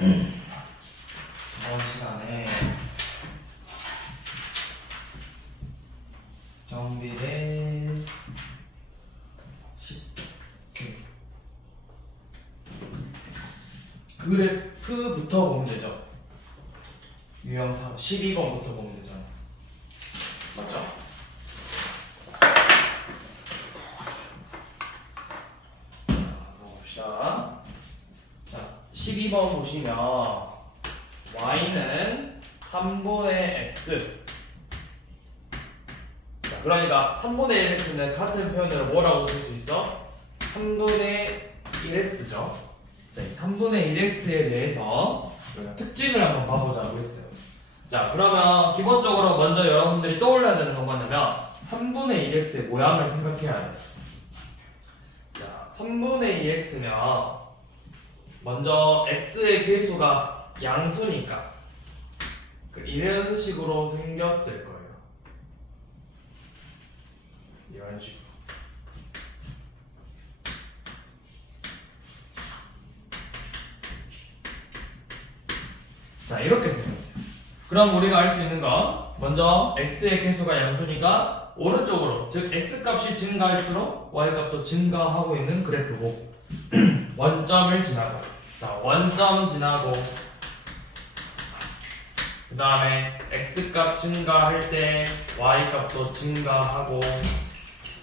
이번 시간에 정비례 10 그래프부터 보면 되죠. 유형 3 12번부터 보면 되잖아. 맞죠? 봅시다. 자, 12번 보시면 y는 3분의 x. 자, 그러니까 3분의 1x는 같은 표현으로 뭐라고 쓸 수 있어? 3분의 1x죠. 자, 이 3분의 1x에 대해서 우리가 특징을 한번 봐보자고 했어요. 자, 그러면 기본적으로 먼저 여러분들이 떠올려야 되는 건 뭐냐면 3분의 1x의 모양을 생각해야 돼요. 자, 3분의 2x면 먼저 x의 개수가 양수니까 이런 식으로 생겼을 거예요. 이런 식으로. 자, 이렇게 생겼어요. 그럼 우리가 알 수 있는 건 먼저 x의 개수가 양수니까 오른쪽으로, 즉 x값이 증가할수록 y값도 증가하고 있는 그래프고 원점을 지나고, 자, 원점 지나고 그 다음에 x값 증가할 때 y값도 증가하고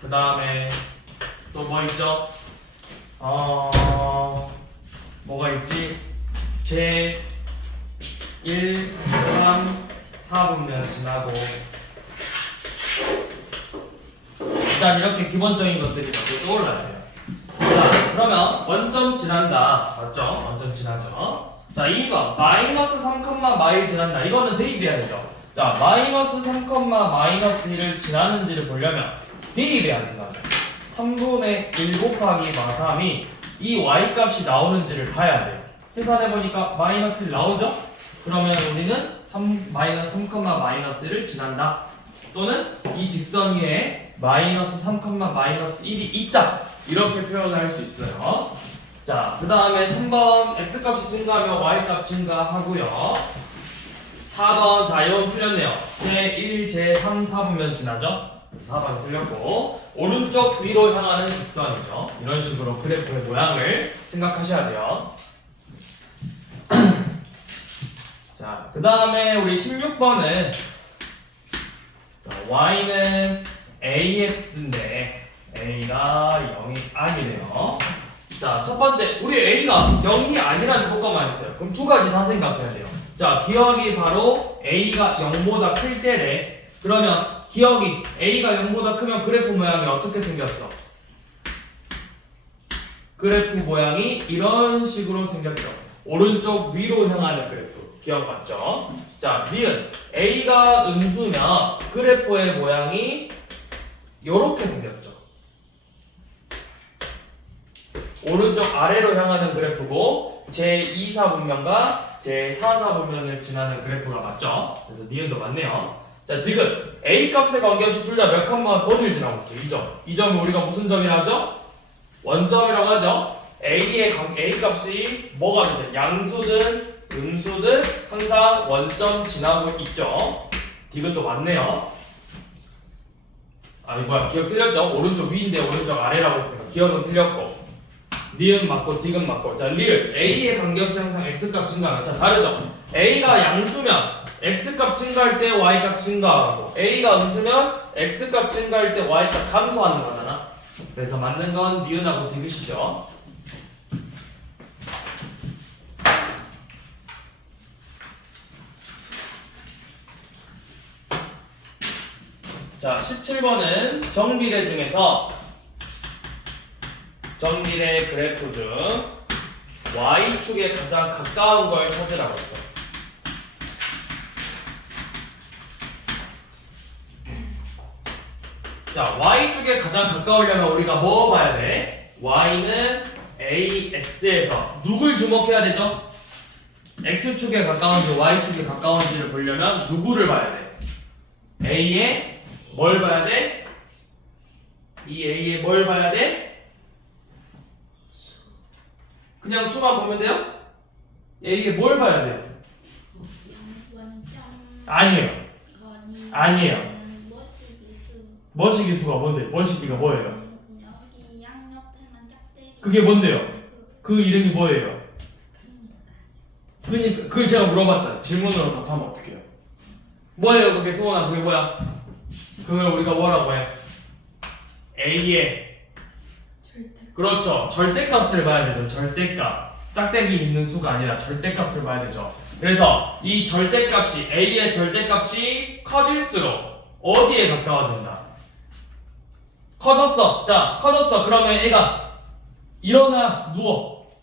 그 다음에 또 뭐 있죠? 뭐가 있지? 제 1, 2, 3, 4분면 지나고 일단 이렇게 기본적인 것들이 먼저 떠올라야 돼요. 자, 그러면 원점 지난다. 맞죠? 원점 지나죠. 자, 2번 마이너스 3, 마일 지난다. 이거는 대입해야 되죠. 자, 마이너스 3, 마이너스 1을 지나는지를 보려면 대입해야 된다면 3분의 1 곱하기 마3이 이 y값이 나오는지를 봐야 돼요. 계산해보니까 마이너스 1 나오죠? 그러면 우리는 마이너스 3, 마이너스 1을 지난다. 또는 이 직선 위에 마이너스 3, 마이너스 1이 있다. 이렇게 표현을 할 수 있어요. 자, 그 다음에 3번 x값이 증가하면 y값 증가하고요. 4번 자, 이건 틀렸네요. 제1, 제3, 4분면 지나죠? 그래서 4번이 틀렸고 오른쪽 위로 향하는 직선이죠. 이런 식으로 그래프의 모양을 생각하셔야 돼요. 자, 그 다음에 우리 16번은 y는 ax인데 a가 0이 아니래요. 자, 첫 번째 우리 a가 0이 아니라는 조건만 있어요. 그럼 두 가지 다 생각해야 돼요. 자, 기억이 바로 a가 0보다 클 때래. 그러면 기억이 a가 0보다 크면 그래프 모양이 어떻게 생겼어? 그래프 모양이 이런 식으로 생겼죠. 오른쪽 위로 향하는 그래프. 기억 맞죠? 자, 니은 a가 음수면 그래프의 모양이 이렇게 생겼죠. 오른쪽 아래로 향하는 그래프고 제2, 4분면과 제4, 4분면을 지나는 그래프가 맞죠? 그래서 니은도 맞네요. 자, 디귿 a 값에 관계없이 둘 다 몇 칸만 어디를 지나고 있어요? 2점. 이 점을 우리가 무슨 점이라고 하죠? 원점이라고 하죠. a 값이 뭐가 되든 양수든 음수든 항상 원점 지나고 있죠. 디귿도 맞네요. 아니 뭐야, 기억 틀렸죠? 오른쪽 위인데 오른쪽 아래라고 했으니까 기억은 틀렸고 니은 맞고 디귿 맞고. 자, 리을 a에 관계없이 항상 x값 증가하면, 자, 다르죠? a가 양수면 x값 증가할 때 y값 증가하고 a가 음수면 x값 증가할 때 y값 감소하는 거잖아. 그래서 맞는 건 니은하고 디귿이죠. 자, 17번은 정비례 중에서 정비례 그래프 중 y축에 가장 가까운 걸 찾으라고 했어. 자, y축에 가장 가까우려면 우리가 뭐 봐야 돼? y는 ax에서 누굴 주목해야 되죠? x축에 가까운지 y축에 가까운지를 보려면 누구를 봐야 돼? a에 뭘 봐야 돼? 이 a에 뭘 봐야 돼? 그냥 수만 보면 돼요? A에 뭘 봐야 돼요? 원점 아니에요. 거리 아니에요. 머시기수 머시기수가 뭔데? 머시기가 뭐예요? 여기 양옆에만 짝대기 그게 뭔데요? 그 이름이 뭐예요? 그니까 그니까 그걸 제가 물어봤잖아요. 질문으로 답하면 어떻게 해요? 뭐예요 그게 소원아? 그게 뭐야? 그걸 우리가 뭐라고 해? A의 절대 그렇죠. 절대값을 봐야 되죠. 절대값. 짝대기 있는 수가 아니라 절대값을 봐야 되죠. 그래서 이 절대값이 A의 절대값이 커질수록 어디에 가까워진다? 커졌어. 자, 커졌어. 그러면 얘가 일어나 누워.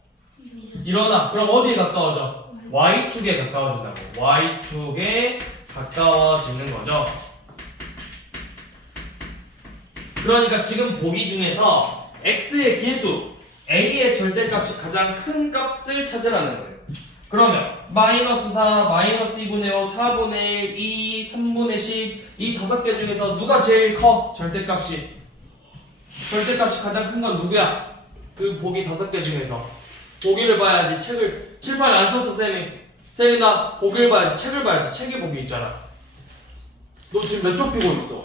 일어나. 그럼 어디에 가까워져? Y축에 가까워진다고. Y축에 가까워지는 거죠. 그러니까 지금 보기 중에서 x의 계수, a의 절대값이 가장 큰 값을 찾으라는 거예요. 그러면 마이너스 4, 마이너스 2분의 5, 4분의 1, 2, 3분의 10 이 다섯 개 중에서 누가 제일 커? 절대값이. 절대값이 가장 큰 건 누구야? 그 보기 다섯 개 중에서. 보기를 봐야지 책을 칠판에 안 써서 쌤이 나 보기를 봐야지 책을 봐야지 책에 보기 있잖아. 너 지금 몇 쪽 피고 있어?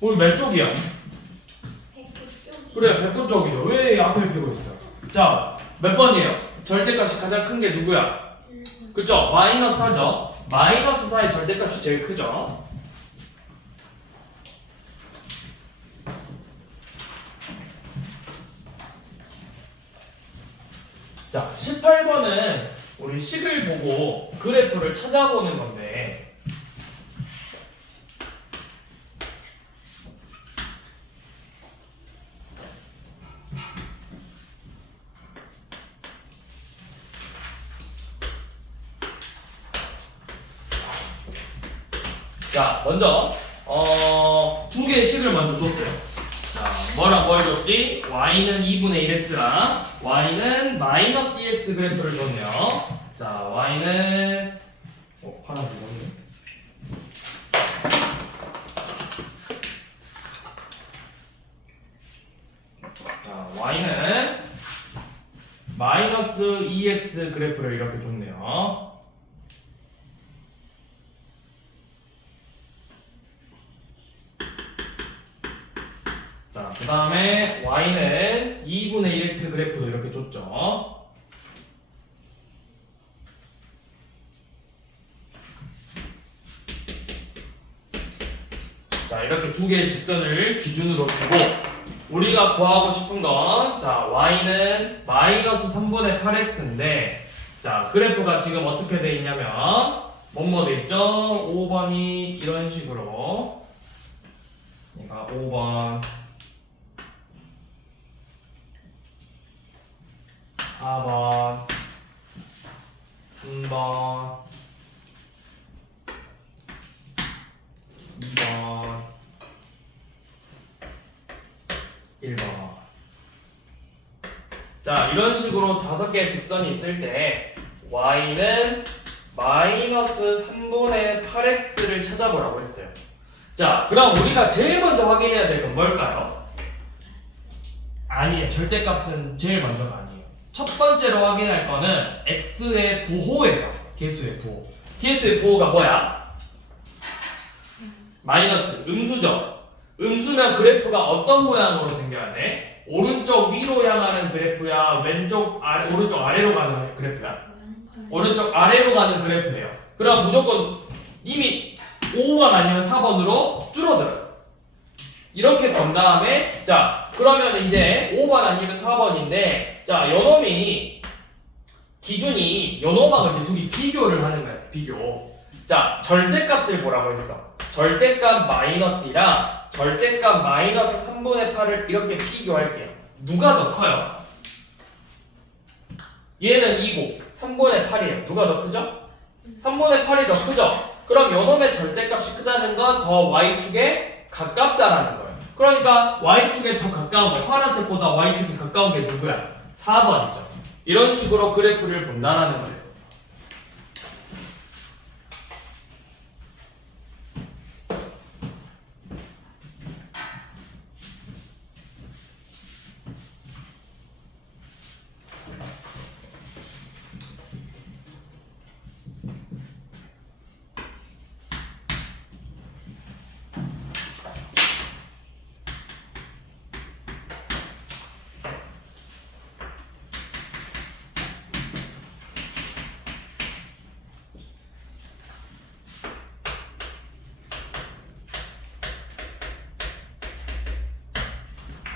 오늘 몇 쪽이야? 109쪽이 그래 100권 쪽이죠. 왜 앞에 피고 있어? 자, 몇 번이에요? 절대값이 가장 큰 게 누구야? 그쵸? 마이너스 4죠. 마이너스 4의 절대값이 제일 크죠. 자, 18번은 우리 식을 보고 그래프를 찾아보는 건데 자, 먼저 두 개의 식을 먼저 줬어요. 자, 뭐랑 뭘 줬지? y는 2분의 1x랑 y는 마이너스 2x 그래프를 줬네요. 자, y는 파란색 뭔데? 자, y는 마이너스 2x 그래프를 이렇게 줬네요. 자, 그 다음에 y는 2분의 1x 그래프도 이렇게 줬죠. 자, 이렇게 두 개의 직선을 기준으로 두고 우리가 구하고 싶은 건 자, y는 마이너스 3분의 8x인데 자, 그래프가 지금 어떻게 돼 있냐면 뭐뭐 돼 있죠? 5번이 이런 식으로 그러니까 5번 4번 3번 2번 1번 자, 이런 식으로 다섯 개의 직선이 있을 때 y는 마이너스 3분의 8x를 찾아보라고 했어요. 자, 그럼 우리가 제일 먼저 확인해야 될 건 뭘까요? 아니에요. 절대값은 제일 먼저가 아니에요. 첫 번째로 확인할 거는 x의 부호예요. 개수의 부호. 개수의 부호가 뭐야? 마이너스, 음수죠. 음수면 그래프가 어떤 모양으로 생겨야 돼? 오른쪽 위로 향하는 그래프야? 오른쪽 아래로 가는 그래프야? 오른쪽 아래로 가는 그래프예요. 그럼 무조건 이미 5번 아니면 4번으로 줄어들어요. 이렇게 본 다음에 자, 그러면 이제 5번 아니면 4번인데 자, 요놈이 기준이 요놈하고 이제 둘이 비교를 하는 거예요. 비교. 자, 절대값을 보라고 했어. 절대값 마이너스랑 절대값 마이너스 3분의 8을 이렇게 비교할게요. 누가 더 커요? 얘는 2고 3분의 8이에요. 누가 더 크죠? 3분의 8이 더 크죠? 그럼 요놈의 절대값이 크다는 건 더 y축에 가깝다라는 거예요. 그러니까 y축에 더 가까운 거, 파란색보다 y축에 가까운 게 누구야? 4번이죠. 이런 식으로 그래프를 본다라는 거예요.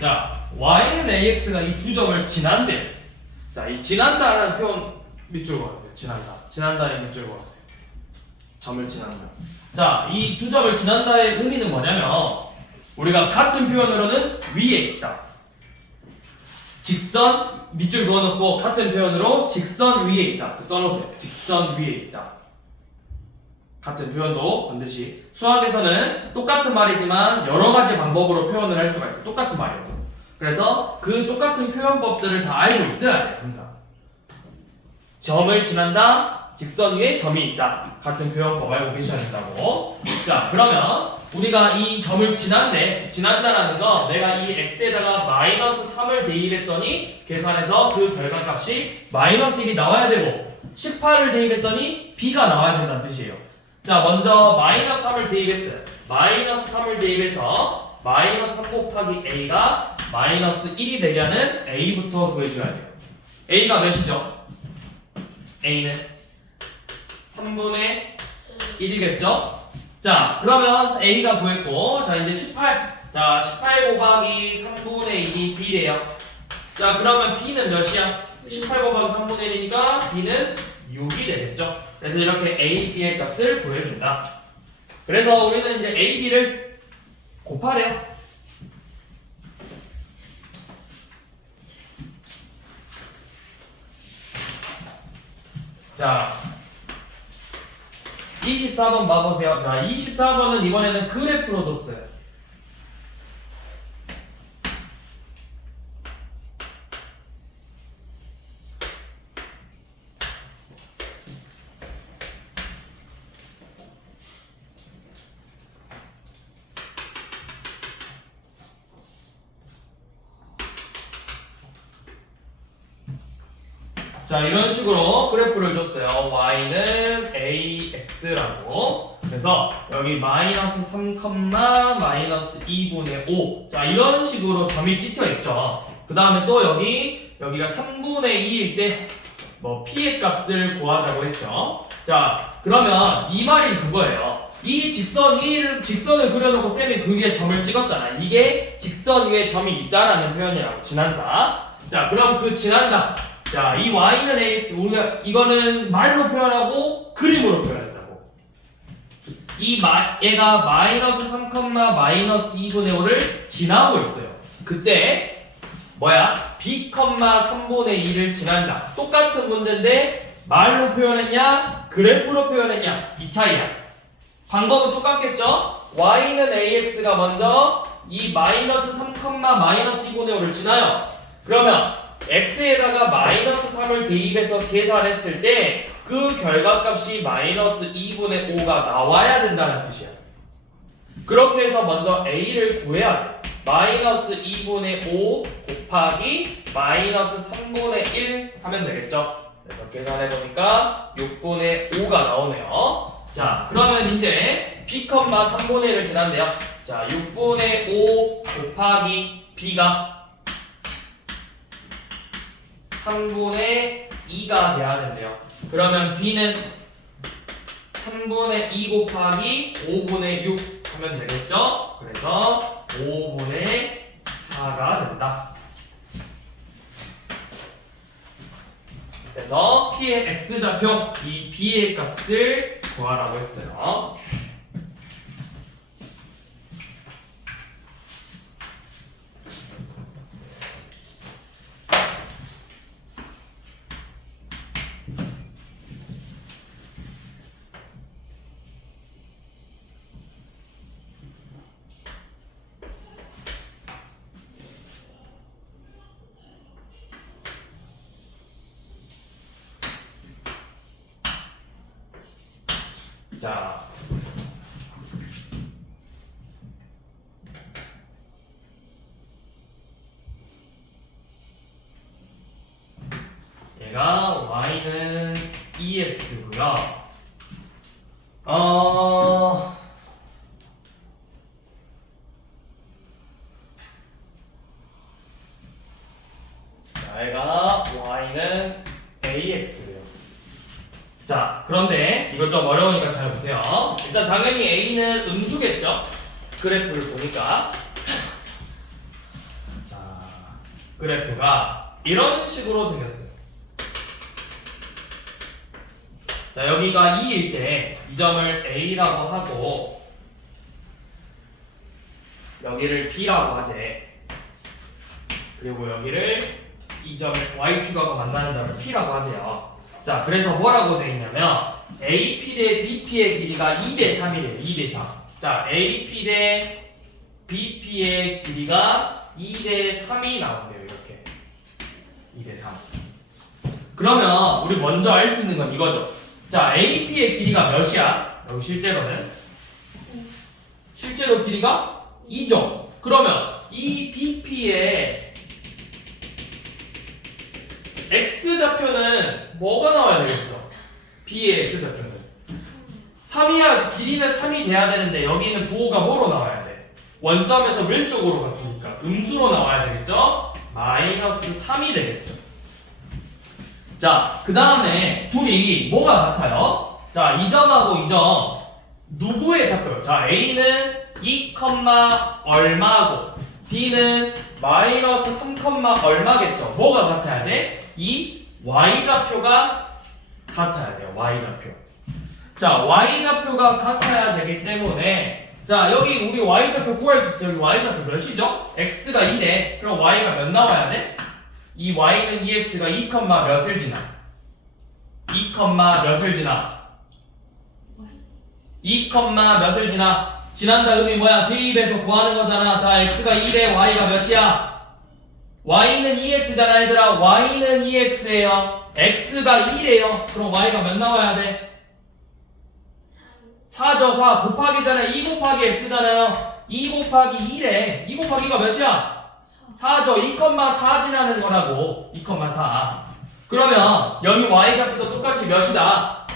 자, y는 ax가 이 두 점을 지난대요. 자, 이 지난다라는 표현 밑줄 그어주세요. 지난다. 지난다의 밑줄 그어주세요. 점을 지난다. 자, 이 두 점을 지난다의 의미는 뭐냐면 우리가 같은 표현으로는 위에 있다. 직선 밑줄 그어놓고 같은 표현으로 직선 위에 있다. 써놓으세요. 직선 위에 있다. 같은 표현도 반드시 수학에서는 똑같은 말이지만 여러 가지 방법으로 표현을 할 수가 있어요. 똑같은 말이어도. 그래서 그 똑같은 표현법들을 다 알고 있어야 돼요. 항상. 점을 지난다. 직선 위에 점이 있다. 같은 표현법 알고 계셔야 된다고. 자, 그러면 우리가 이 점을 지난다라는 거 내가 이 x에다가 마이너스 3을 대입했더니 계산해서 그 결과값이 마이너스 1이 나와야 되고 18을 대입했더니 b가 나와야 된다는 뜻이에요. 자, 먼저 마이너스 3을 대입했어요. 마이너스 3을 대입해서 마이너스 3 곱하기 a가 마이너스 1이 되게 하는 a부터 구해줘야 돼요. a가 몇이죠? a는 3분의 1이겠죠? 자, 그러면 a가 구했고, 자, 이제 18. 자, 18 곱하기 3분의 1이 b래요. 자, 그러면 b는 몇이야? 18 곱하기 3분의 1이니까 b는 6이 되겠죠? 그래서 이렇게 a, b의 값을 구해준다. 그래서 우리는 이제 a, b를 곱하래요. 자, 24번 봐보세요. 자, 24번은 이번에는 그래프로 줬어요. 자, 이런 식으로 그래프를 줬어요. y는 ax라고. 그래서 여기 마이너스 3, 마이너스 2분의 5. 자, 이런 식으로 점이 찍혀 있죠. 그 다음에 또 여기가 3분의 2일 때 뭐 p의 값을 구하자고 했죠. 자, 그러면 이 말이 그거예요. 이 직선을 그려놓고 쌤이 그 위에 점을 찍었잖아. 이게 직선 위에 점이 있다라는 표현이라고. 지난다. 자, 그럼 그 지난다. 자, 이 y는 ax, 우리가 이거는 말로 표현하고 그림으로 표현한다고. 얘가 마이너스 3, 마이너스 2분의 5를 지나고 있어요. 그때 뭐야? b, 3분의 2를 지난다. 똑같은 문제인데 말로 표현했냐? 그래프로 표현했냐? 이 차이야. 방법은 똑같겠죠? y는 ax가 먼저 이 마이너스 3, 마이너스 2분의 5를 지나요. 그러면 x에다가 마이너스 3을 대입해서 계산했을 때 그 결과값이 마이너스 2분의 5가 나와야 된다는 뜻이야. 그렇게 해서 먼저 a를 구해야 돼. 마이너스 2분의 5 곱하기 마이너스 3분의 1 하면 되겠죠? 그래서 계산해보니까 6분의 5가 나오네요. 자, 그러면 이제 b, 3분의 1을 지난대요. 자, 6분의 5 곱하기 b가 3분의 2가 돼야 된대요. 그러면 b는 3분의 2 곱하기 5분의 6 하면 되겠죠? 그래서 5분의 4가 된다. 그래서 p의 x좌표, 이 b의 값을 구하라고 했어요. 자, 얘가 y는 2x고요. 자, 얘가 y는 ax래요. 자, 그런데 이거 좀 어려우니까 잘 보세요. 일단 당연히 a는 음수겠죠? 그래프를 보니까. 자, 그래프가 이런 식으로 생겼어요. 자, 여기가 2일 때 이 점을 A라고 하고 여기를 B라고 하재. 그리고 여기를 이 점을 Y축하고 만나는 점을 P라고 하재요. 자, 그래서 뭐라고 되어 있냐면 AP 대 BP의 길이가 2대 3이래요. 2대 3. 자, AP 대 BP의 길이가 2대 3이 나온대요. 이렇게 2대 3. 그러면 우리 먼저 알 수 있는 건 이거죠. 자, AP의 길이가 몇이야? 여기 실제로는 실제로 길이가 2죠. 그러면 이 BP의 X좌표는 뭐가 나와야 되겠어? B의 X좌표는 3이야. 길이는 3이 돼야 되는데 여기는 부호가 뭐로 나와야 돼? 원점에서 왼쪽으로 갔으니까 음수로 나와야 되겠죠? 마이너스 3이 되겠죠. 자, 그 다음에 둘이 뭐가 같아요? 자, 이 점하고 이 점 누구의 좌표요? 자, A는 2, 얼마고 B는 마이너스 3, 얼마겠죠? 뭐가 같아야 돼? 이 Y좌표가 같아야 돼요. Y좌표. 자, Y좌표가 같아야 되기 때문에 자, 여기 우리 Y좌표 구할 수 있어요. 여기 Y좌표 몇이죠? X가 2래. 그럼 Y가 몇 나와야 돼? 이 Y는 EX가 2, 몇을 지나? 2, 몇을 지나? 2, 몇을 지나? 지난다 의미 뭐야? 대입에서 구하는 거잖아. 자, X가 1에 Y가 몇이야? Y는 EX잖아 얘들아. Y는 EX예요. X가 1이에요. 그럼 Y가 몇 나와야 돼? 4죠. 4 곱하기잖아. 2 곱하기 X잖아요. 2 곱하기 1에 2 곱하기가 몇이야? 4죠. 2,4 지나는 거라고. 2,4. 그러면 여기 Y좌표도 똑같이 몇이다?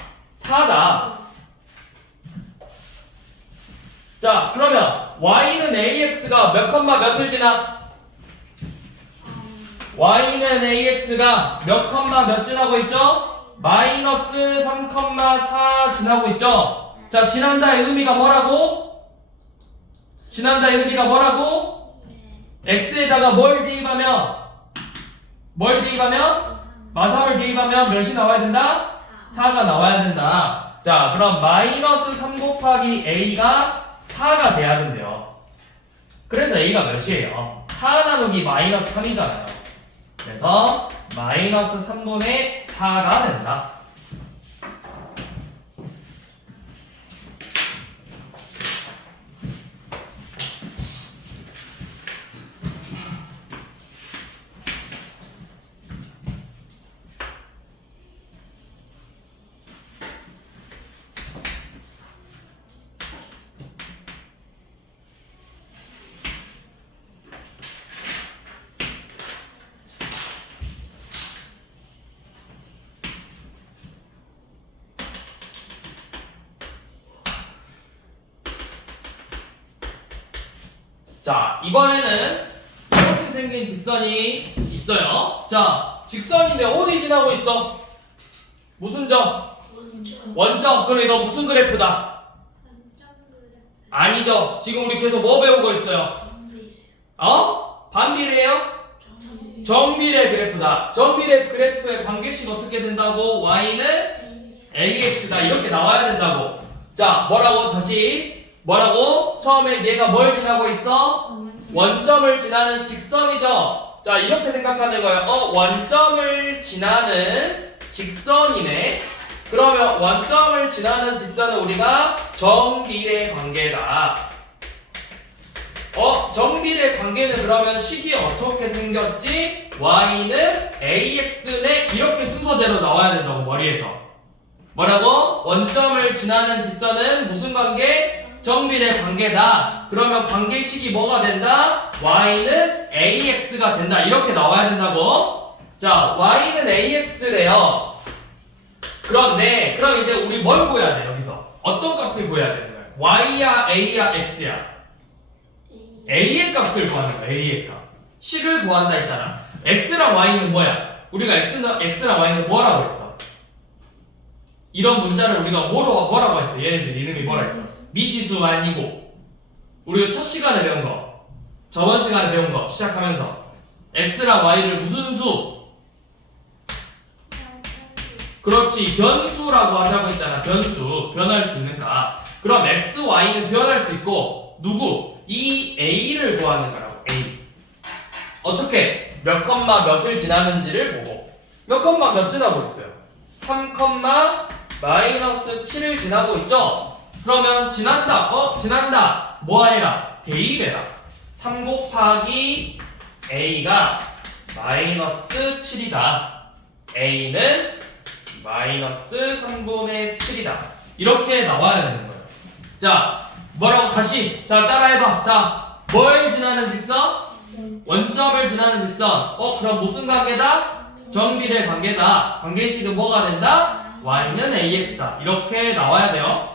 4다. 자, 그러면 Y는 AX가 몇을 지나? Y는 AX가 몇 지나고 있죠? 마이너스 3,4 지나고 있죠? 자, 지난다의 의미가 뭐라고? 지난다의 의미가 뭐라고? X에다가 뭘 대입하면? 마삼을 대입하면 몇이 나와야 된다? 4가 나와야 된다. 자, 그럼 마이너스 3 곱하기 A가 4가 돼야 된대요. 그래서 A가 몇이에요? 4 나누기 마이너스 3이잖아요. 그래서 마이너스 3분의 4가 된다. 자, 이번에는 이렇게 생긴 직선이 있어요. 자, 직선인데 어디 지나고 있어? 무슨 점? 원점. 그럼 이거 무슨 그래프다? 아니죠. 지금 우리 계속 뭐 배우고 있어요? 반비례예요? 정비례 그래프다. 정비례 그래프의 관계식 어떻게 된다고? Y는 AX다. 이렇게 나와야 된다고. 자, 뭐라고? 다시 뭐라고? 처음에 얘가 뭘 지나고 있어? 원점을 지나는 직선이죠. 자, 이렇게 생각하는 거예요. 원점을 지나는 직선이네. 그러면 원점을 지나는 직선은 우리가 정비례 관계다. 정비례 관계는 그러면 식이 어떻게 생겼지? Y는 AX네. 이렇게 순서대로 나와야 된다고, 머리에서. 뭐라고? 원점을 지나는 직선은 무슨 관계? 정비례 관계다. 그러면 관계식이 뭐가 된다? Y는 AX가 된다. 이렇게 나와야 된다고. 자, Y는 AX래요. 그런데 그럼 이제 우리 뭘 구해야 돼? 여기서 어떤 값을 구해야 되는 거야? Y야 A야 X야? A의 값을 구하는 거야. A의 값. 식을 구한다 했잖아. X랑 Y는 뭐야? 우리가 X랑 Y는 뭐라고 했어? 이런 문자를 우리가 뭐라고 했어? 얘네들 이름이 뭐라 했어? 미지수가 아니고 우리가 첫 시간에 배운 거, 저번 시간에 배운 거 시작하면서 x랑 y를 무슨 수? 양천수. 그렇지, 변수라고 하자고 했잖아. 변수, 변할 수 있는가. 그럼 x, y는 변할 수 있고 누구? 이 a를 구하는 거라고. a. 어떻게? 몇 컴마 몇을 지나는지를 보고. 몇 컴마 몇 지나고 있어요? 3 컴마 마이너스 7을 지나고 있죠? 그러면 지난다. 지난다. 뭐 해라? 대입해라. 3 곱하기 a가 마이너스 7이다. a는 마이너스 3분의 7이다. 이렇게 나와야 되는 거예요. 자, 뭐라고 다시. 자, 따라해봐. 자, 뭘 지나는 직선? 원점을 지나는 직선. 그럼 무슨 관계다? 정비례 관계다. 관계식은 뭐가 된다? y는 ax다. 이렇게 나와야 돼요.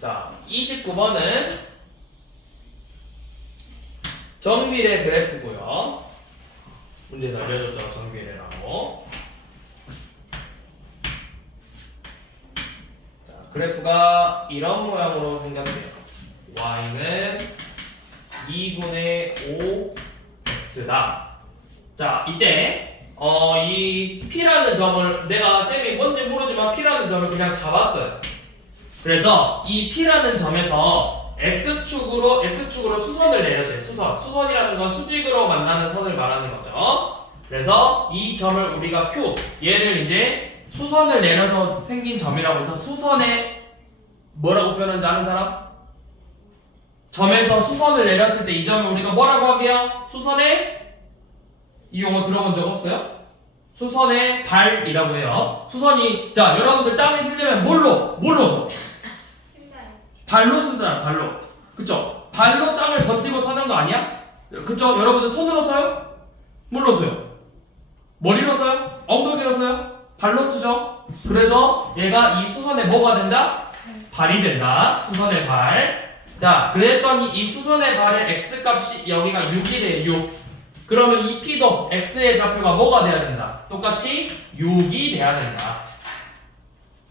자, 29번은 정비례 그래프고요. 문제 알려줬죠, 정비례라고. 자, 그래프가 이런 모양으로 생겼대요. y는 2분의 5x다. 자, 이때 이 p라는 점을 내가 쌤이 뭔지 모르지만 p라는 점을 그냥 잡았어요. 그래서 이 p라는 점에서 x축으로 수선을 내야 돼. 수선이라는 건 수직으로 만나는 선을 말하는 거죠. 그래서 이 점을 우리가 q, 얘를 이제 수선을 내려서 생긴 점이라고 해서 수선의 뭐라고 표현하는지 아는 사람? 점에서 수선을 내렸을 때 이 점을 우리가 뭐라고 하게요? 수선의, 이 용어 들어본 적 없어요? 수선의 발이라고 해요. 수선이, 자, 여러분들 땀이 슬리면 뭘로? 신발. 발로 쓰잖아, 발로. 그쵸? 발로 땅을 젖히고 서는 거 아니야? 그쵸? 여러분들 손으로 서요? 뭘로 서요? 머리로 서요? 엉덩이로 서요? 발로 쓰죠? 그래서 얘가 이 수선의 뭐가 된다? 발이 된다. 수선의 발. 자, 그랬더니 이 수선의 발의 x값이 여기가 6이 돼, 6. 그러면 이 p도 x의 좌표가 뭐가 돼야 된다? 똑같이 6이 돼야 된다.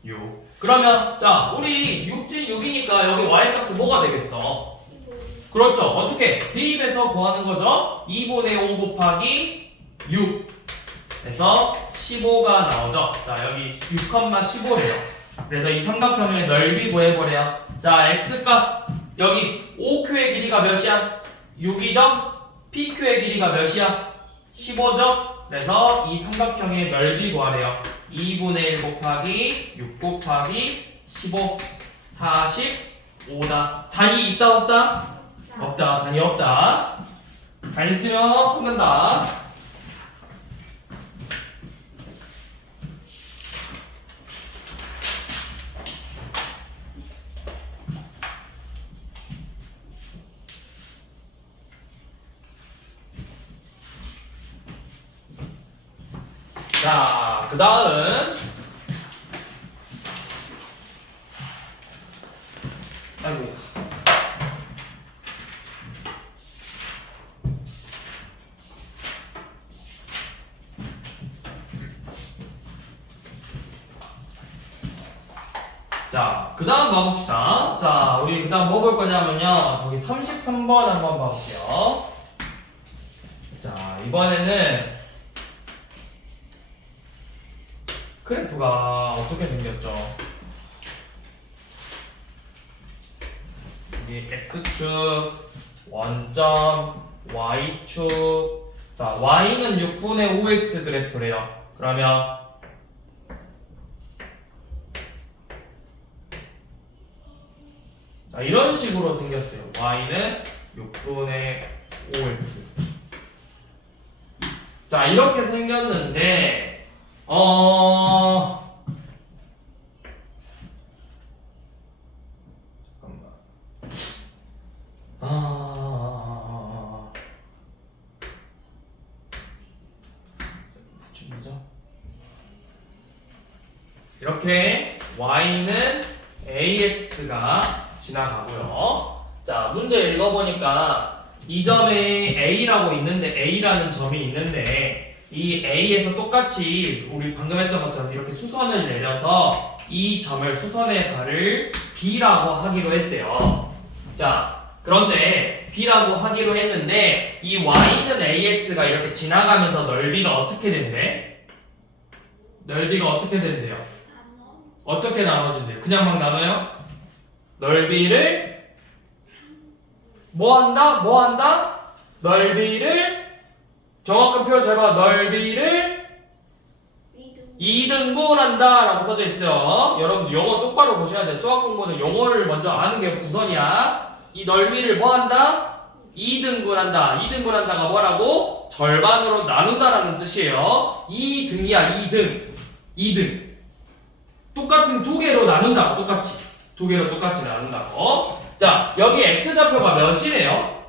6. 그러면 자, 우리 6이니까 여기 y 값은 뭐가 되겠어? 15. 그렇죠. 어떻게? 대입해서 구하는 거죠. 2분의 5 곱하기 6 해서 15가 나오죠. 자, 여기 6,15래요. 그래서 이 삼각형의 넓이 구해보래요. 자, x값 여기 OQ의 길이가 몇이야? 6이죠? PQ의 길이가 몇이야? 15죠? 그래서 이 삼각형의 넓이 구하래요. 2분의 1 곱하기 6 곱하기 15 45다. 단위 있다 없다? 없다. 단위 없다. 단위 쓰면 혼난다. 자, 그 다음 아이고 자, 그 다음 봐봅시다. 자, 우리 그 다음 뭐 볼 거냐면요, 저기 33번 한번 봐볼게요. 자, 이번에는 그래프가 어떻게 생겼죠? 여기 x축, 원점, y축. 자, y는 6분의 5x 그래프래요. 그러면 자, 이런 식으로 생겼어요. y는 6분의 5x. 자, 이렇게 생겼는데 잠깐만. 맞춤이죠? 이렇게 y는 ax가 지나가고요. 자, 문제 읽어보니까 이 점에 A라고 있는데 A라는 점이 있는데 이 A에서 똑같이 우리 방금 했던 것처럼 이렇게 수선을 내려서 이 점을 수선의 발을 B라고 하기로 했대요. 자, 그런데 B라고 하기로 했는데 이 Y는 AX가 이렇게 지나가면서 넓이가 어떻게 된대? 넓이가 어떻게 된대요? 나눠. 어떻게 나눠진대요? 그냥 막 나눠요? 넓이를 뭐 한다? 뭐 한다? 넓이를 정확한 표현 잘 봐. 넓이를 2등분한다 라고 써져 있어요. 여러분 영어 똑바로 보셔야 돼요. 수학 공부는 영어를 먼저 아는 게 우선이야. 이 넓이를 뭐 한다? 2등분한다. 2등분한다가 뭐라고? 절반으로 나눈다라는 뜻이에요. 2등이야 2등. 2등. 똑같은 두 개로 나눈다고. 똑같이. 두 개로 똑같이 나눈다고. 자, 여기 x좌표가 몇이래요?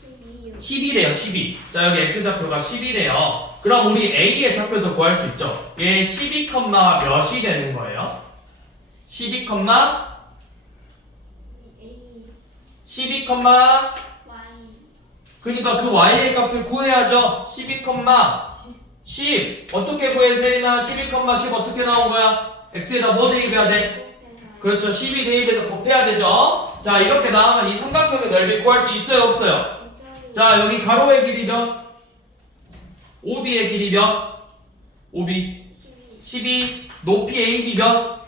12요. 10이래요, 12. 자, 여기 x좌표가 10이래요. 그럼 우리 a의 좌표도 구할 수 있죠. 얘 12, 몇이 되는 거예요? 12, A 12, Y 그러니까 그 y의 값을 구해야죠. 12, 10. 어떻게 구해, 세리나? 12, 10 어떻게 나온 거야? x에다 뭐 대입해야 돼? 그렇죠. 12 대입해서 곱해야 되죠. 자, 이렇게 나오면 이 삼각형의 넓이 구할 수 있어요, 없어요? 자, 여기 가로의 길이 몇? OB의 길이 몇? OB 12. 높이 AB 몇?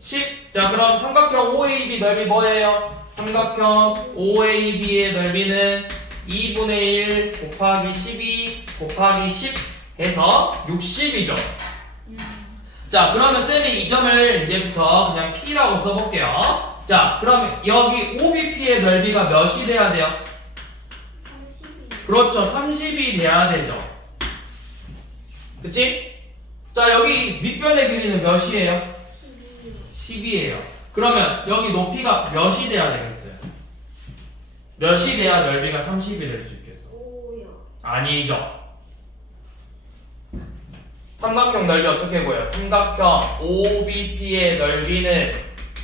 10. 자, 그럼 삼각형 OAB 넓이 뭐예요? 삼각형 OAB의 넓이는 2분의 1 곱하기 12 곱하기 10 해서 60이죠. 자, 그러면 쌤이 이 점을 이제부터 그냥 P라고 써볼게요. 자, 그러면 여기 OBP의 넓이가 몇이 돼야 돼요? 30이 그렇죠. 30이 돼야 되죠. 그치? 자, 여기 밑변의 길이는 몇이에요? 12요. 10이에요. 그러면 여기 높이가 몇이 돼야 되겠어요? 몇이 돼야 넓이가 30이 될 수 있겠어? 5요. 아니죠. 삼각형 넓이 어떻게 보여요? 삼각형 OBP의 넓이는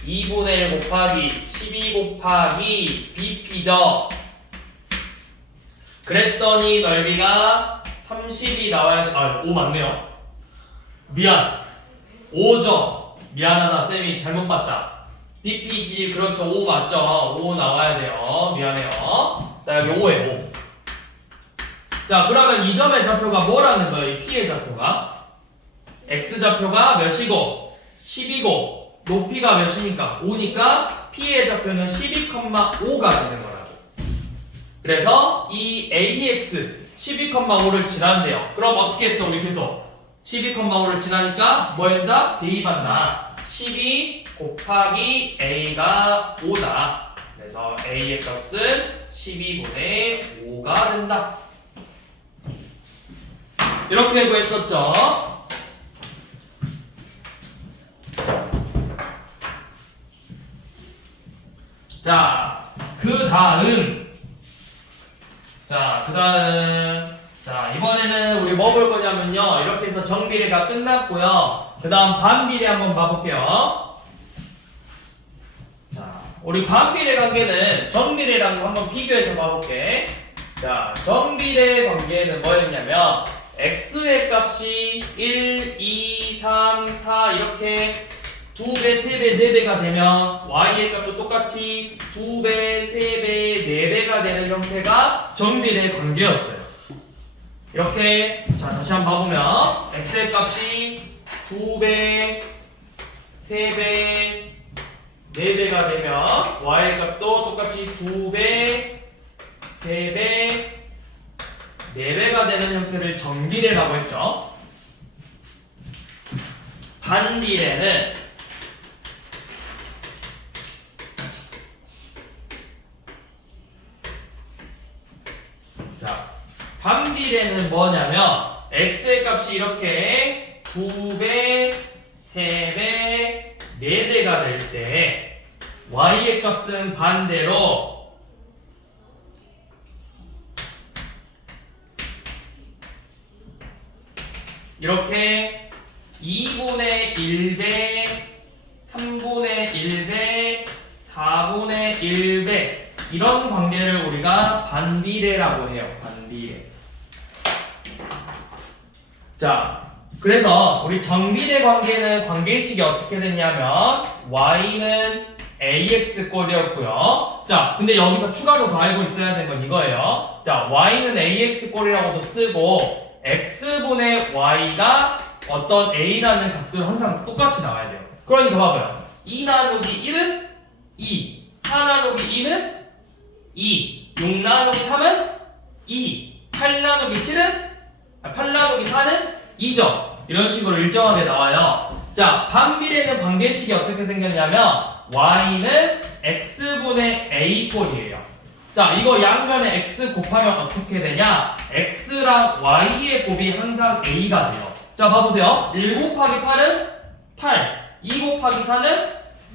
2분의 1 곱하기 12 곱하기 BP죠. 그랬더니 넓이가 30이 나와야 돼. 아, 5 맞네요. 미안. 5죠. 미안하다. 쌤이 잘못 봤다. BP 길이 그렇죠. 5 맞죠. 5 나와야 돼요. 미안해요. 자, 여기 5에 5. 자, 그러면 이 점의 좌표가 뭐라는 거예요? 이 P의 좌표가? X좌표가 몇이고 10이고 높이가 몇이니까 5니까 P의 좌표는 12,5가 되는 거라고. 그래서 이 AX 12,5를 지난대요. 그럼 어떻게 했어? 우리 계속 12,5를 지나니까 뭐 한다? 대입한다. 12 곱하기 A가 5다. 그래서 A의 값은 12분의 5가 된다. 이렇게 구했었죠. 자, 그 다음. 자, 이번에는 우리 뭐 볼 거냐면요. 이렇게 해서 정비례가 끝났고요. 그 다음 반비례 한번 봐볼게요. 자, 우리 반비례 관계는 정비례랑 한번 비교해서 봐볼게. 자, 정비례 관계는 뭐였냐면, x의 값이 1, 2, 3, 4 이렇게 2배, 3배, 4배가 되면 y의 값도 똑같이 2배, 3배, 4배가 되는 형태가 정비례 관계였어요. 이렇게 자 다시 한번 봐보면 x의 값이 2배, 3배, 4배가 되면 y의 값도 똑같이 2배, 3배, 4배가 되는 형태를 정비례라고 했죠. 반비례는 자, 반비례는 뭐냐면 x의 값이 이렇게 2배, 3배, 4배가 될 때 y의 값은 반대로 이렇게 2분의 1배, 3분의 1배, 4분의 1배 이런 관계를 우리가 반비례라고 해요. 반비례. 자, 그래서 우리 정비례 관계는 관계식이 어떻게 됐냐면 y는 ax 꼴이었고요. 자, 근데 여기서 추가로 더 알고 있어야 되는 건 이거예요. 자, y는 ax 꼴이라고도 쓰고 x분의 y가 어떤 a라는 값으로 항상 똑같이 나와야 돼요. 그러니까 봐봐요. 2 나누기 1은 2, 4 나누기 2는 2, 6 나누기 3은 2, 8 나누기 7은 8 나누기 4는 2죠. 이런 식으로 일정하게 나와요. 자, 반비례는 관계식이 어떻게 생겼냐면 y는 x분의 a 꼴이에요. 자, 이거 양면에 x 곱하면 어떻게 되냐? x랑 y의 곱이 항상 a가 돼요. 자, 봐보세요. 1 곱하기 8은 8, 2 곱하기 4는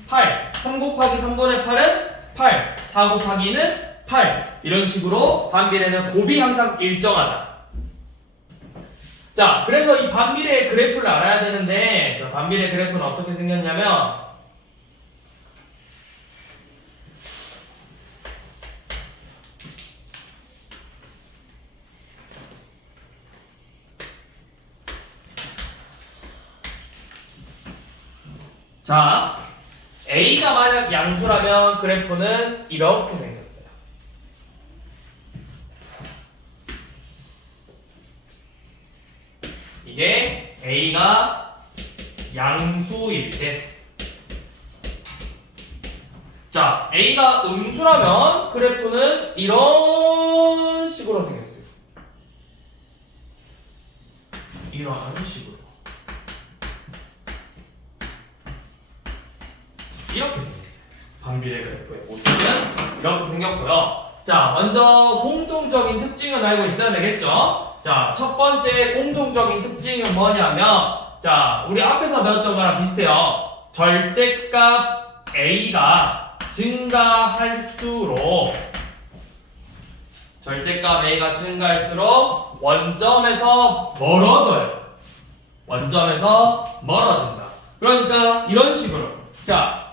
8, 3 곱하기 3분의 8은 8, 4 곱하기는 8. 이런 식으로 반비례는 곱이 항상 일정하다. 자, 그래서 이 반비례의 그래프를 알아야 되는데, 자, 반비례 그래프는 어떻게 생겼냐면, 자, A가 만약 양수라면 그래프는 이렇게 생겼어요. 이게 A가 양수일 때. 자, A가 음수라면 그래프는 이런 식으로 생겼어요. 이런 식으로. 이렇게 생겼어요. 반비례 그래프의 모습은 이렇게 생겼고요. 자, 먼저 공통적인 특징을 알고 있어야 되겠죠? 자, 첫 번째 공통적인 특징은 뭐냐면, 자, 우리 앞에서 배웠던 거랑 비슷해요. 절대값 A가 증가할수록 원점에서 멀어져요. 원점에서 멀어진다. 그러니까 이런 식으로. 자,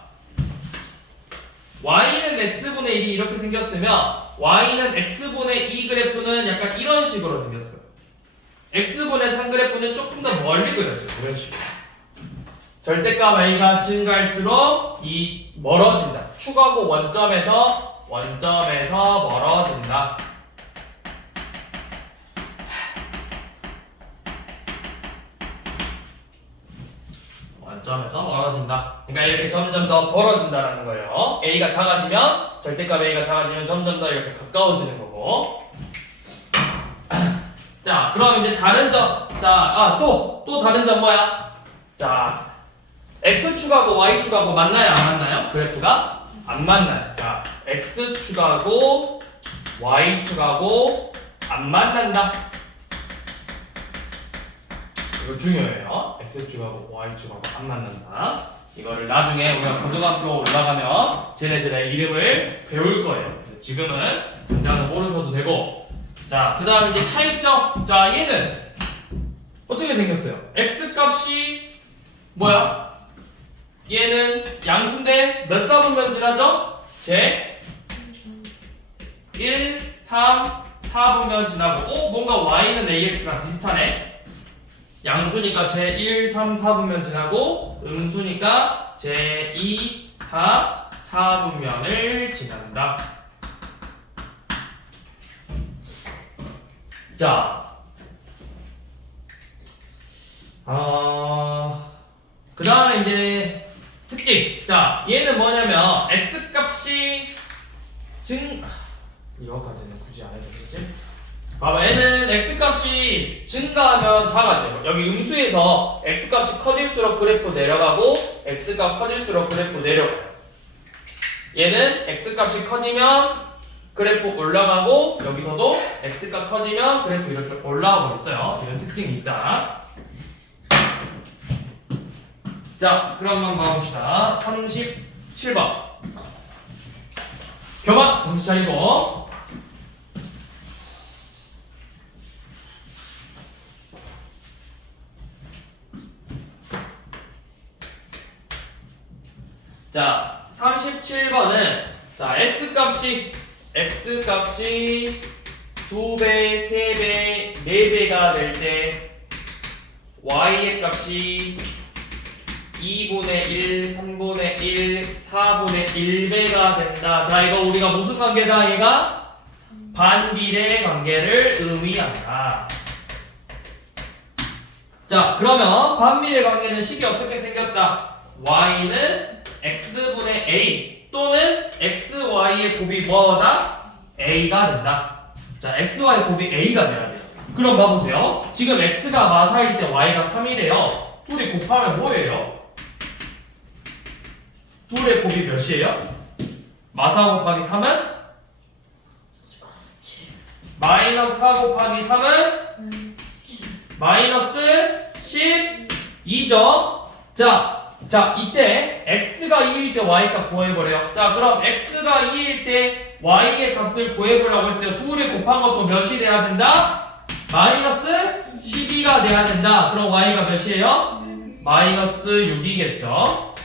y는 x분의 1이 이렇게 생겼으면 y는 x분의 2 그래프는 약간 이런 식으로 생겼어요. x분의 3 그래프는 조금 더 멀리 그려져요. 이런 식으로. 절대값 a가 증가할수록 이 멀어진다. 축하고 원점에서 멀어진다. 원점에서 멀어진다. 그러니까 이렇게 점점 더 벌어진다라는 거예요. A가 작아지면 절대값 A가 작아지면 점점 더 이렇게 가까워지는 거고. 자, 그럼 이제 다른 점. 자, 또 다른 점 뭐야? 자, X축하고 Y축하고 만나요? 안 만나요? 그래프가? 안 만나요. 자, X축하고 Y축하고 안 만난다. 이거 중요해요. X축하고 Y축하고 안 만난다. 이거를 나중에 우리가 고등학교 올라가면 쟤네들의 이름을 배울 거예요. 지금은 당장은 모르셔도 되고. 자, 그 다음에 이제 차이점. 자, 얘는 어떻게 생겼어요? X값이 뭐야? 얘는 양수인데 몇 사분면 지나죠? 제 1, 3, 4분면 지나고 뭔가 Y는 AX랑 비슷하네. 양수니까 제 1, 3, 4분면 지나고 음수니까 제 2, 4, 4분면을 지난다. 자, 그 다음에 이제 특징. 자, 얘는 뭐냐면 X값이 이거까지는 굳이 안 해도 되겠지? 봐봐, 얘는 X값이 증가하면 작아져요. 여기 음수에서 X값이 커질수록 그래프 내려가고 X값 커질수록 그래프 내려가요. 얘는 X값이 커지면 그래프 올라가고 여기서도 X값 커지면 그래프 이렇게 올라가고 있어요. 이런 특징이 있다. 자, 그럼 한번 봐봅시다. 37번. 교만 정신 차리고. 자, 37번은 자, X값이 x 값이 2배, 3배, 4배가 될 때 y의 값이 2분의 1, 3분의 1, 4분의 1배가 된다. 자, 이거 우리가 무슨 관계다? 얘가 반비례 관계를 의미한다. 자, 그러면 반비례 관계는 식이 어떻게 생겼다? y는 x분의 a 또는 xy의 곱이 뭐다? a가 된다. 자, xy 곱이 a가 돼야 돼요. 그럼 봐보세요. 지금 x가 마사일 때 y가 3이래요. 둘이 곱하면 뭐예요? 둘의 곱이 몇이에요? 마사 곱하기 3은? 마이너스 4 곱하기 3은? 마이너스 12죠? 자, 이때 x가 2일 때 y 값 구해버려요. 자, 그럼 x가 2일 때 y의 값을 구해보라고 했어요. 둘이 곱한 것도 몇이 돼야 된다? 마이너스 12가 돼야 된다. 그럼 y가 몇이에요? 마이너스 6이겠죠?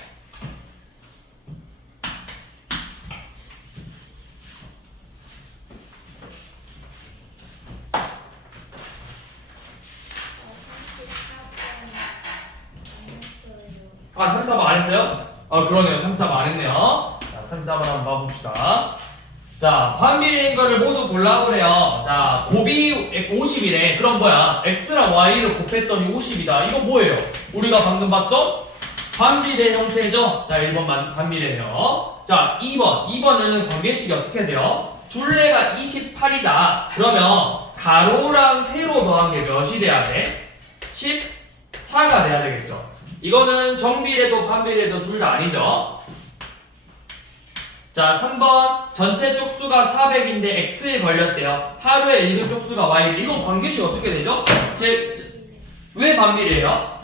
아, 3, 4번 안 했어요? 그러네요. 3, 4번 안 했네요. 자, 3, 4번 한번 봐봅시다. 자, 반비례인 거를 모두 골라보래요. 자, 곱이 50이래. 그럼 뭐야? x랑 y를 곱했더니 50이다. 이거 뭐예요? 우리가 방금 봤던 반비례 형태죠? 자, 1번 반비례네요. 자, 2번. 2번은 관계식이 어떻게 돼요? 둘레가 28이다. 그러면 가로랑 세로 더한 게 몇이 돼야 돼? 14가 돼야 되겠죠? 이거는 정비례도 반비례도 둘 다 아니죠? 자, 3번 전체 쪽수가 400인데 x에 걸렸대요. 하루에 읽은 쪽수가 y래. 이건 관계식 어떻게 되죠? 왜 반비례예요?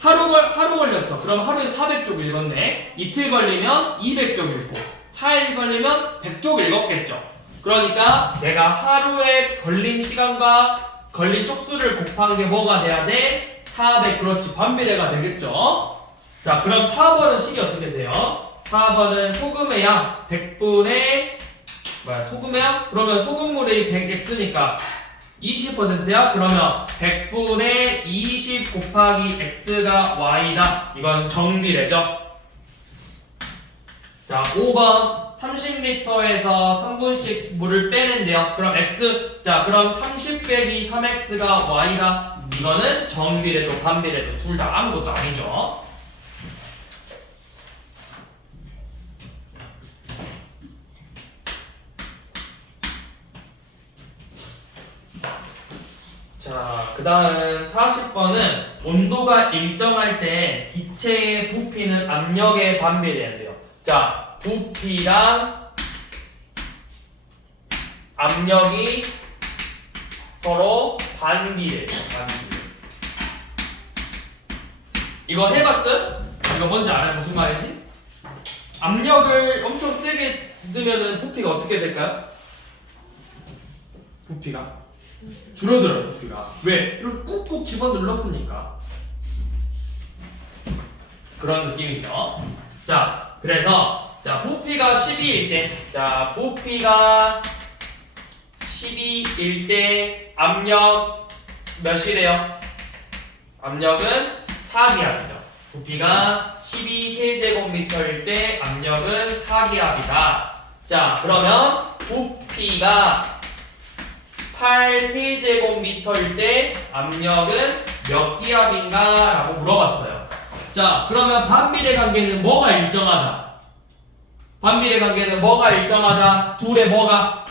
하루 걸렸어. 그럼 하루에 400쪽 읽었네. 이틀 걸리면 200쪽 읽고 4일 걸리면 100쪽 읽었겠죠. 그러니까 내가 하루에 걸린 시간과 걸린 쪽수를 곱한 게 뭐가 돼야 돼? 400. 그렇지. 반비례가 되겠죠. 자, 그럼 4번은 식이 어떻게 돼요? 4번은 소금의 양 100분의 소금의 양? 그러면 소금물의 100x니까 20%야? 그러면 100분의 20 곱하기 x가 y다. 이건 정비례죠. 자, 5번 30리터에서 3분씩 물을 빼낸대요. 그럼 x, 자, 그럼 30 빼기 3x가 y다. 이거는 정비례도 반비례도 둘 다 아무것도 아니죠. 자, 그 다음 40번은 온도가 일정할 때 기체의 부피는 압력에 반비례해야 돼요. 자, 부피랑 압력이 서로 반비례해요. 반비례. 이거 해봤어요? 이거 뭔지 알아요? 무슨 말인지? 압력을 엄청 세게 넣으면 부피가 어떻게 될까요? 부피가 줄어들어요. 부피가. 왜? 이렇게 꾹꾹 집어눌렀으니까. 그런 느낌이죠. 자, 그래서 자, 부피가 12일 때, 자, 부피가 12일 때 압력 몇이래요? 압력은 4기압이죠. 부피가 12세제곱미터일 때 압력은 4기압이다. 자, 그러면 부피가 8세제곱미터일 때 압력은 몇 기압인가? 라고 물어봤어요. 자, 그러면 반비례 관계는 뭐가 일정하다? 반비례 관계는 뭐가 일정하다? 둘의 뭐가?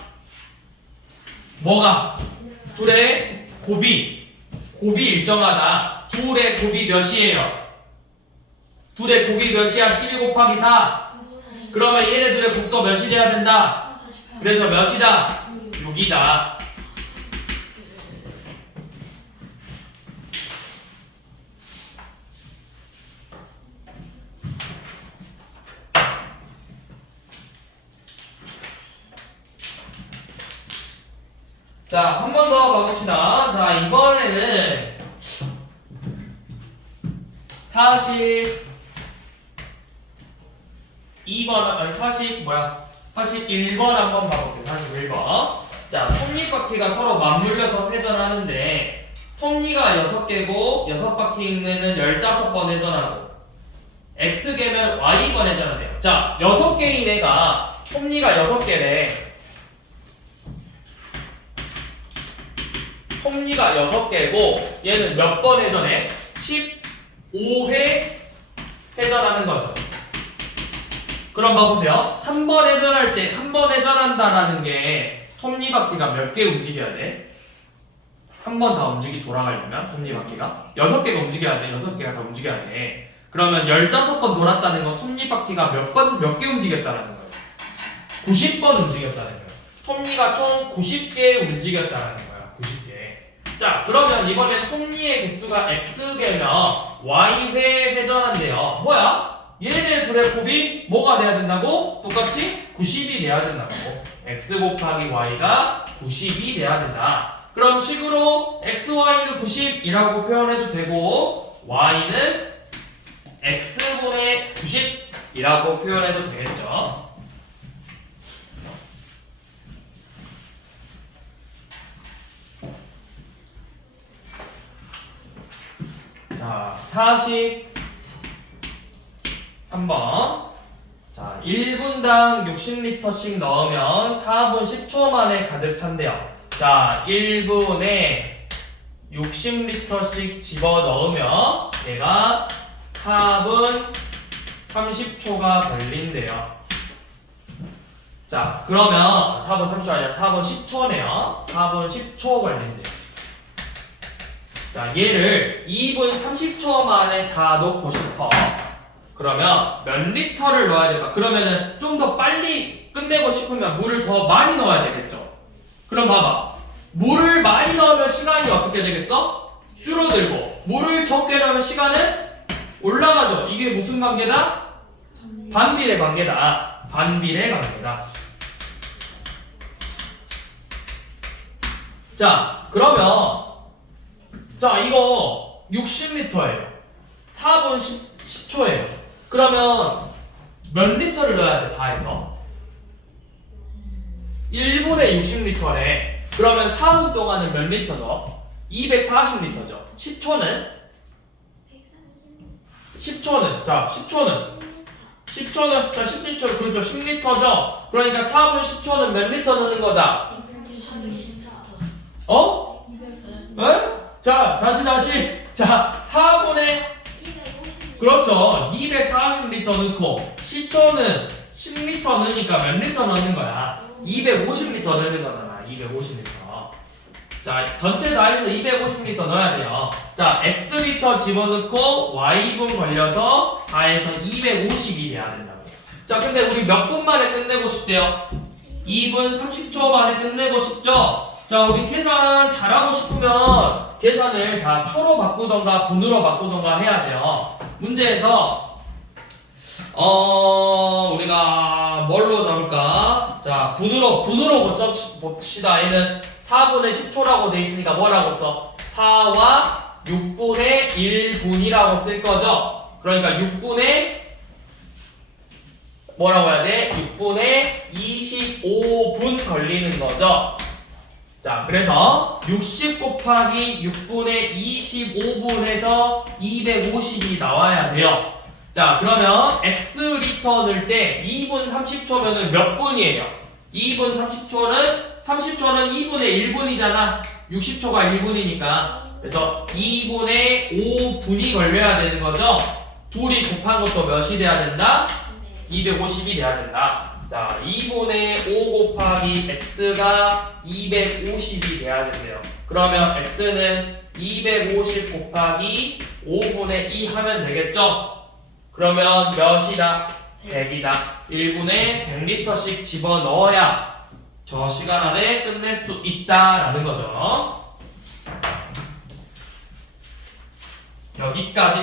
둘의 곱이 일정하다. 둘의 곱이 몇이에요? 둘의 곱이 몇이야? 12 곱하기 4. 그러면 얘네들의 곱도 몇이 돼야 된다? 그래서 몇이다? 6이다. 자, 한 번 더 봐봅시다. 자, 이번에는 42번, 아니 40, 41번 한번 봐볼게요. 41번. 자, 톱니바퀴가 서로 맞물려서 회전하는데 톱니가 6개고 6바퀴 있는 15번 회전하고 X개면 Y번 회전한대요. 자, 6개인 애가 톱니가 6개래. 톱니가 6개고 얘는 몇 번 회전해? 15회 회전하는 거죠. 그럼 봐보세요. 한 번 회전할 때 한 번 회전한다라는 게 톱니바퀴가 몇 개 움직여야 돼? 한 번 다 돌아가려면 톱니바퀴가 6개가 움직여야 돼. 6개가 다 움직여야 돼. 그러면 15번 돌았다는 건 톱니바퀴가 몇 개 움직였다는 거예요? 90번 움직였다는 거예요. 톱니가 총 90개 움직였다는 거예요. 90개. 자, 그러면 이번엔 톱니의 개수가 X개면 Y회 회전한대요. 뭐야? 얘네 둘의 곱이 뭐가 돼야 된다고? 똑같이 90이 돼야 된다고. X 곱하기 Y가 90이 돼야 된다. 그럼 식으로 XY는 90이라고 표현해도 되고 Y는 X분의 90이라고 표현해도 되겠죠. 자, 43번. 자, 1분당 60리터씩 넣으면 4분 10초 만에 가득 찬대요. 자, 1분에 60리터씩 집어 넣으면 얘가 4분 30초가 걸린대요. 자, 그러면 4분 30초 아니라 4분 10초네요. 4분 10초 걸린대요. 자, 얘를 2분 30초 만에 다 넣고 싶어. 그러면 몇 리터를 넣어야 될까? 그러면은 좀 더 빨리 끝내고 싶으면 물을 더 많이 넣어야 되겠죠. 그럼 봐봐. 물을 많이 넣으면 시간이 어떻게 되겠어? 줄어들고, 물을 적게 넣으면 시간은 올라가죠. 이게 무슨 관계다? 반비례 관계다. 반비례 관계다. 자, 그러면 자, 이거 60리터예요. 4분 10초예요. 그러면 몇 리터를 넣어야 돼, 다 해서? 1분에 60리터래. 그러면 4분 동안은 몇 리터 넣어? 240리터죠. 10초는? 10초는? 자, 10초는? 10초는? 자, 10리터, 그렇죠. 10리터죠. 그러니까 4분 10초는 몇 리터 넣는 거다? 어? 에? 자, 다시. 자, 4분에 그렇죠. 240리터 넣고 10초는 10리터 넣으니까 몇 리터 넣는 거야? 250리터 넣는 거잖아. 250리터. 자, 전체 다 해서 250리터 넣어야 돼요. 자, X리터 집어넣고 Y분 걸려서 다 해서 250이 돼야 된다고. 자, 근데 우리 몇 분 만에 끝내고 싶대요? 2분 30초 만에 끝내고 싶죠? 자, 우리 계산 잘하고 싶으면 계산을 다 초로 바꾸던가 분으로 바꾸던가 해야 돼요. 문제에서 우리가 뭘로 잡을까? 자, 분으로 고쳐봅시다. 얘는 4분의 10초라고 돼 있으니까 뭐라고 써? 4와 6분의 1분이라고 쓸 거죠. 그러니까 6분의 뭐라고 해야 돼? 6분의 25분 걸리는 거죠. 자, 그래서 60 곱하기 6분의 25분에서 250이 나와야 돼요. 자, 그러면 X리터 넣을 때 2분 30초면은 몇 분이에요? 2분 30초는 2분의 1분이잖아. 60초가 1분이니까. 그래서 2분의 5분이 걸려야 되는 거죠. 둘이 곱한 것도 몇이 돼야 된다? 250이 돼야 된다. 자, 2분의 5 곱하기 X가 250이 돼야 된대요. 그러면 X는 250 곱하기 5분의 2 하면 되겠죠? 그러면 몇이다? 100이다. 1분에 100리터씩 집어넣어야 저 시간 안에 끝낼 수 있다라는 거죠. 여기까지.